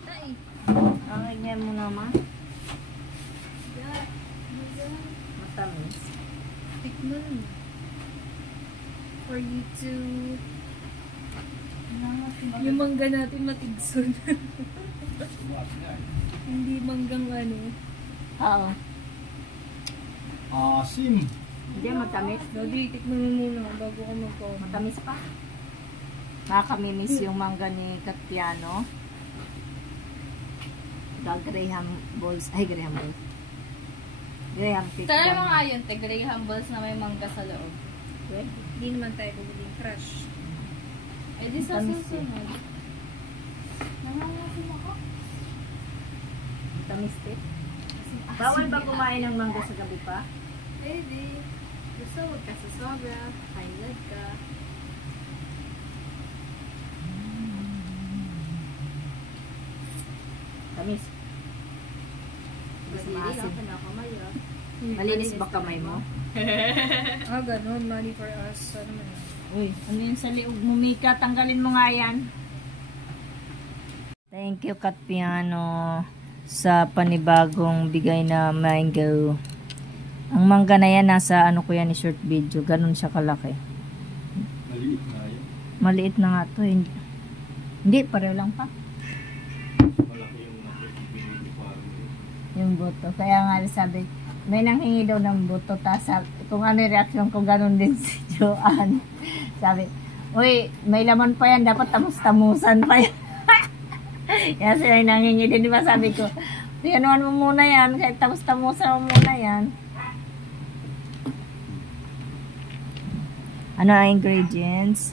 kita eh. Okay, ganyan mo naman. Yeah. Matamis. Tikman. For you to... Yung mangga natin matigson. Hindi manggang ano. Oo. Asim. Hindi, matamis. Daddy, tikman mo muna bago ko mag-comment. Matamis pa. Nakakaminis yung mangga ni Katiano. Graham balls. Ay, Graham balls. Graham cake. Tara mo nga yun, Graham balls na may mangga sa loob. Okay. Hindi naman tayo bibiling crush. Eh di sa Matamis susunod. Nangangasin ako. Matamis eh. Bawal ba kumain ng mangga sa gabi pa? Pwede. Gusto huwag ka sa sobra. High blood ka. Tamis. Madili ako na kamay ah. Malinis ba kamay mo? Ganun. Money for us. Ano man yan? Uy, ano yun sa liog mo, Mika? Tanggalin mo nga yan. Thank you, Kat Piano, sa panibagong bigay na mango. Ang mangga na yan, nasa ano ko yan, short video. Ganun siya kalaki. Maliit na yan. Maliit na nga to. Hindi, pareho lang pa. Malaki yung binili parang yun. Yung buto. Kaya nga sabi, may nanghingi daw ng buto. Kung ano yung reaction ko, ganun din si Joanne. Sabi, uy, may laman pa yan. Dapat tamus-tamusan pa yan. Kaya sila yung nanghingi din. Diba sabi ko, pianuhan mo muna yan. Kahit tamus-tamusan mo muna yan. Ano ang ingredients?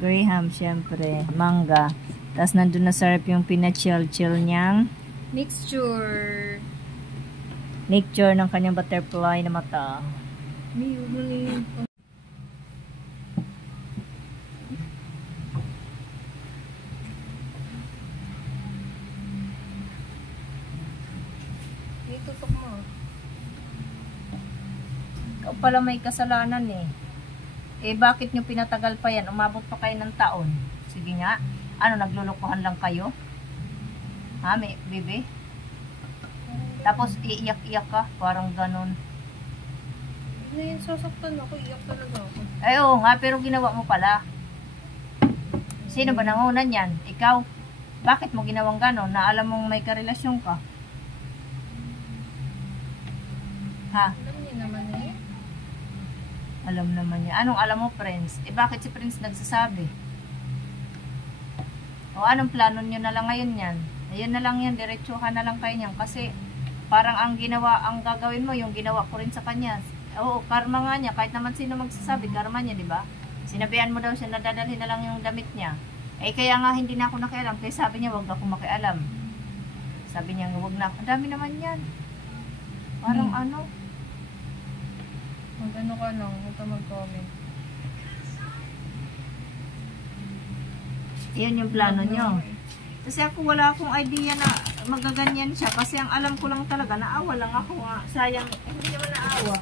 Graham, syempre. Mangga. Tapos nandun na sarap yung pina-chill-chill niyang Mixture. mixture ng kanyang butterfly na mata. May umuling. Tutok mo. Ikaw pala may kasalanan eh. Eh bakit nyo pinatagal pa yan? Umabot pa kayo ng taon. Sige nga. Ano, naglulukuhan lang kayo? Ha, bebe? Tapos iiyak-iyak ka. Parang ganun. Ngayon, sasaktan ako. Iyak talaga ako. Ay oo nga, pero ginawa mo pala. Sino ba nangunan yan? Ikaw? Bakit mo ginawang ganun? Na alam mong may karelasyon ka? Ha? Alam niyo naman eh. Alam naman niya. Anong alam mo, Prince? Eh, bakit si Prince nagsasabi? O, anong plano niyo na lang ngayon yan? Ayun na lang yan, diretsuhan na lang kayo niyan. Kasi, parang ang gagawin mo, yung ginawa ko rin sa kanya. Oo, karma nga niya. Kahit naman sino magsasabi, karma niya, di ba? Sinabihan mo daw siya na dadalhin na lang yung damit niya. Eh, kaya nga hindi na ako nakialam. Kaya sabi niya, wag ako makialam. Sabi niya, wag na. Ang dami naman yan. Parang ano? Mag-ano ka lang, huwag ka mag-comment. Yan yung plano nyo. Kasi ako wala akong idea na magaganyan siya. Kasi ang alam ko lang talaga, naawa lang ako nga. Sayang, hindi naman naawa.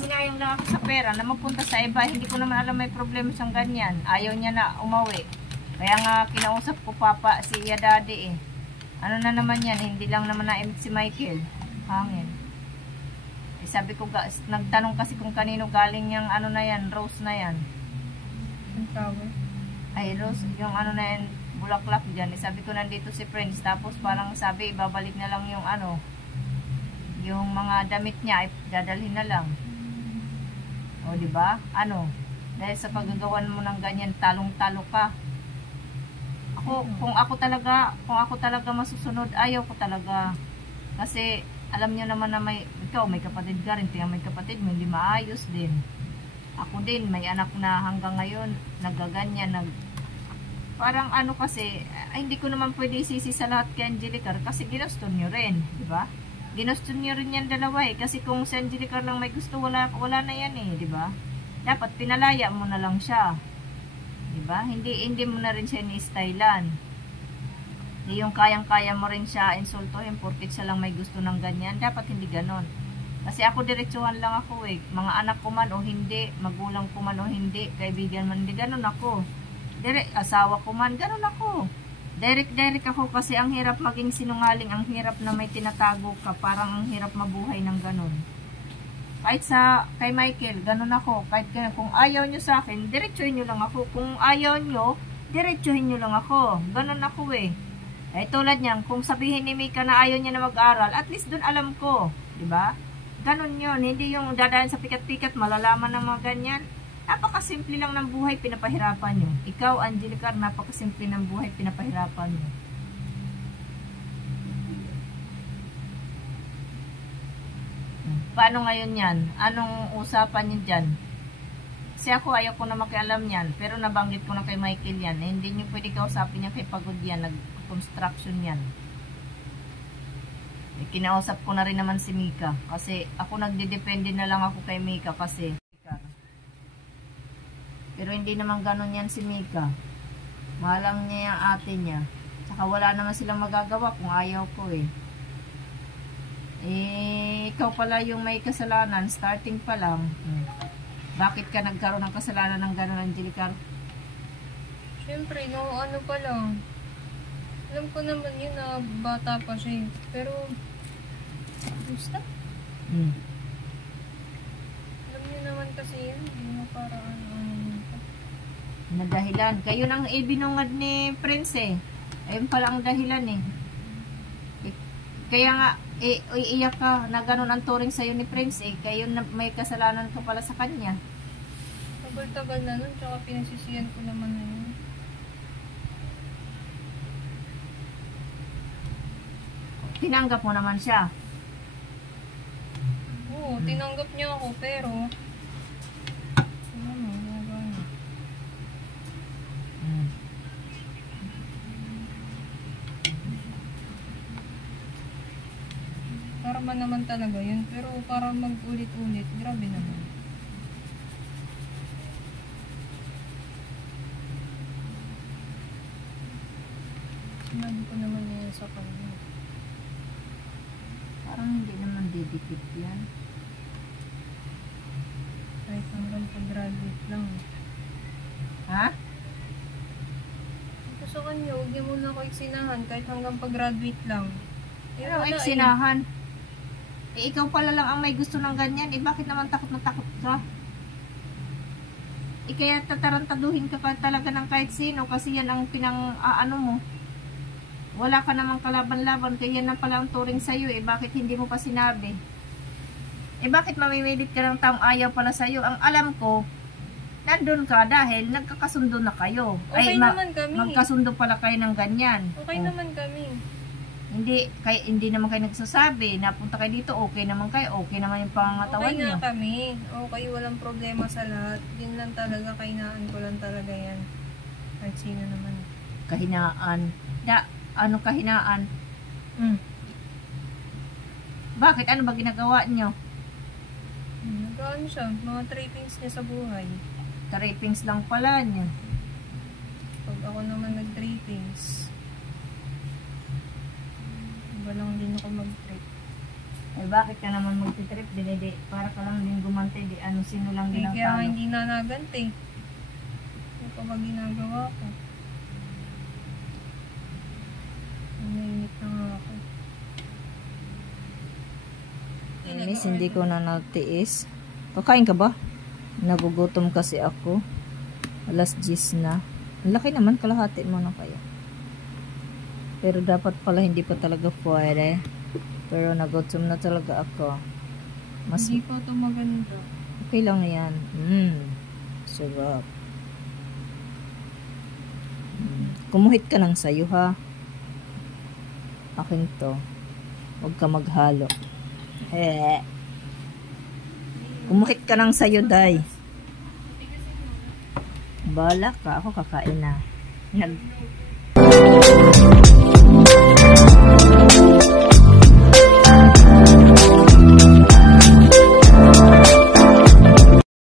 Hinayang lang ako sa pera na mapunta sa iba. Hindi ko naman alam may problema siyang ganyan. Ayaw niya na umuwi. Kaya nga kinausap ko papa si iya daddy eh. Ano na naman yan, hindi lang naman naimit si Michael. Hangin. Sabi ko, nagtanong kasi kung kanino galing yung ano na yan, rose na yan. Ang tawag? Ay, rose, yung ano na yan, bulaklak dyan. Sabi ko, nandito si Prince. Tapos parang sabi, ibabalik na lang yung ano, yung mga damit niya, dadalhin na lang. O, diba? Ano? Dahil sa paggagawan mo ng ganyan, talong-talo ka. Kung ako talaga masusunod, ayaw ko talaga. Kasi, alam nyo naman na ikaw may kapatid ka rin, tingnan may kapatid mo, hindi maayos din. Ako din, may anak na hanggang ngayon, nagaganyan, parang ano kasi, hindi ko naman pwede isisi sa lahat kay Angelica, kasi ginusto nyo rin, di ba? Ginusto nyo rin yan dalawa eh, kasi kung si Angelica lang may gusto, wala na yan eh, di ba? Dapat pinalaya mo na lang siya, di ba? Hindi mo na rin siya ni-stylan. Yung kayang-kaya mo rin siya insultuhin porkit siya lang may gusto ng ganyan. Dapat hindi ganon. Kasi ako diretsuhan lang ako eh. Mga anak ko man o hindi, magulang ko man o hindi, kaibigan man, hindi ganon ako. Asawa ko man, ganon ako. Direct ako kasi ang hirap maging sinungaling, ang hirap na may tinatago ka, parang ang hirap mabuhay ng ganun. Kahit kay Michael, ganun ako. Kahit ganun, kung ayaw nyo sa akin, diretsuhin nyo lang ako. Kung ayaw nyo, diretsuhin nyo lang ako. Ganun ako eh. Eh tulad niyan, kung sabihin ni Mika na ayaw niya na mag-aral, at least dun alam ko. Diba? Ganun yun. Hindi yung dadaan sa pikat-pikat, malalaman ng mga ganyan. Napakasimple lang ng buhay, pinapahirapan nyo. Ikaw, Angelica, napakasimple ng buhay, pinapahirapan nyo. Paano ngayon yan? Anong usapan nyo dyan? Kasi ako, ayaw ko na makialam yan. Pero nabanggit ko na kay Michael yan. Eh, hindi nyo pwede kausapin niya kay Pagod yan. Nag-construction yan. Eh, kinausap ko na rin naman si Mika. Kasi ako nagdidepende na lang ako kay Mika kasi pero hindi naman ganun yan si Mika. Mahalang niya yung ate niya. Tsaka wala naman silang magagawa kung ayaw ko eh. Eh, ikaw pala yung may kasalanan. Starting pa lang. Bakit ka nagkaroon ng kasalanan ng ganun, Angelica? Siyempre, no, ano pa lang. Alam ko naman yun na bata pa siya. Pero, gusto? Alam niyo naman kasi yun. Hindi mo para ano. Na dahilan. Kayo nang ibinungad ni Prince eh. Ayun pala ang dahilan eh. Kaya nga, iiyak ka na ganun ang turing sa'yo ni Prince eh. Kayo na may kasalanan ka pala sa kanya. Tagal-tagal na nun, tsaka pinasisiyan ko naman na yun. Tinanggap mo naman siya. Oo, tinanggap niya ako, pero karma naman talaga yun, pero para mag-ulit-ulit, grabe naman. Sinabi ko naman yun sa kanya. Parang hindi naman didikit yan. Kahit hanggang pag-graduate lang. Ha? Ito sa kanya, huwag niya muna ako iksinahan kahit hanggang pag-graduate lang. Eh, Pero wala eksinahan. Eh, ikaw pala lang ang may gusto ng ganyan. Eh, bakit naman takot na takot ka? Eh, kaya tatarantaduhin ka pa talaga ng kahit sino kasi yan ang ano mo. Wala ka namang kalaban-laban kaya yan na pala ang turing sa'yo eh. Bakit hindi mo pa sinabi? Eh, bakit mamimilit ka ng taong ayaw pala sa'yo? Ang alam ko, nandun ka dahil nagkakasundo na kayo. Okay naman kami. Magkasundo pala kayo ng ganyan. Okay naman kami. Hindi naman kayo nagsasabi. Napunta kayo dito, okay naman kayo. Okay naman yung pangangatawan Okay nyo. na kami. Okay, walang problema sa lahat. Yun lang talaga, kahinaan ko lang talaga yan. Kahit sino naman. Kahinaan. Ano kahinaan? Bakit? Ano ba ginagawa nyo? Nag-ano siya, mga trippings niya sa buhay. Trippings lang pala nyo. Pag ako naman nag-trippings, iba lang din ako mag-trip. Eh bakit ka naman magtitrip? Di, para ka lang din gumante. Di ano, sino lang din ang Kaya talo? hindi na naganti. Ano pa ba ginagawa ko? Nainit na nga ako. Miss, hindi ko na natiis. Kakain ka ba? Nagugutom kasi ako. Alas 10 na. Ang laki naman, kalahati mo na kaya. Pero dapat pala hindi pa talaga pwede. Pero nagutom na talaga ako. Mas Hindi pa ito maganda. okay lang yan. Sarap. Kumuhit ka ng sayo ha. Akin to. Huwag ka maghalo. Kumuhit ka ng sayo, day. Bala ka. Ako kakain na.